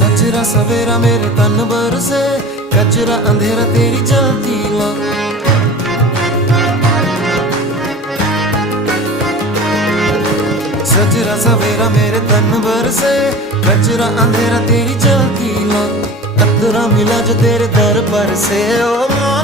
सजरा सवेरा मेरे तन बरसे, कचरा अंधेरा तेरी जलती ला। सजरा सवेरा मेरे तन बरसे, कचरा अंधेरा तेरी जलती ला। अतरा मिला जो तेरे दर पर से, ओ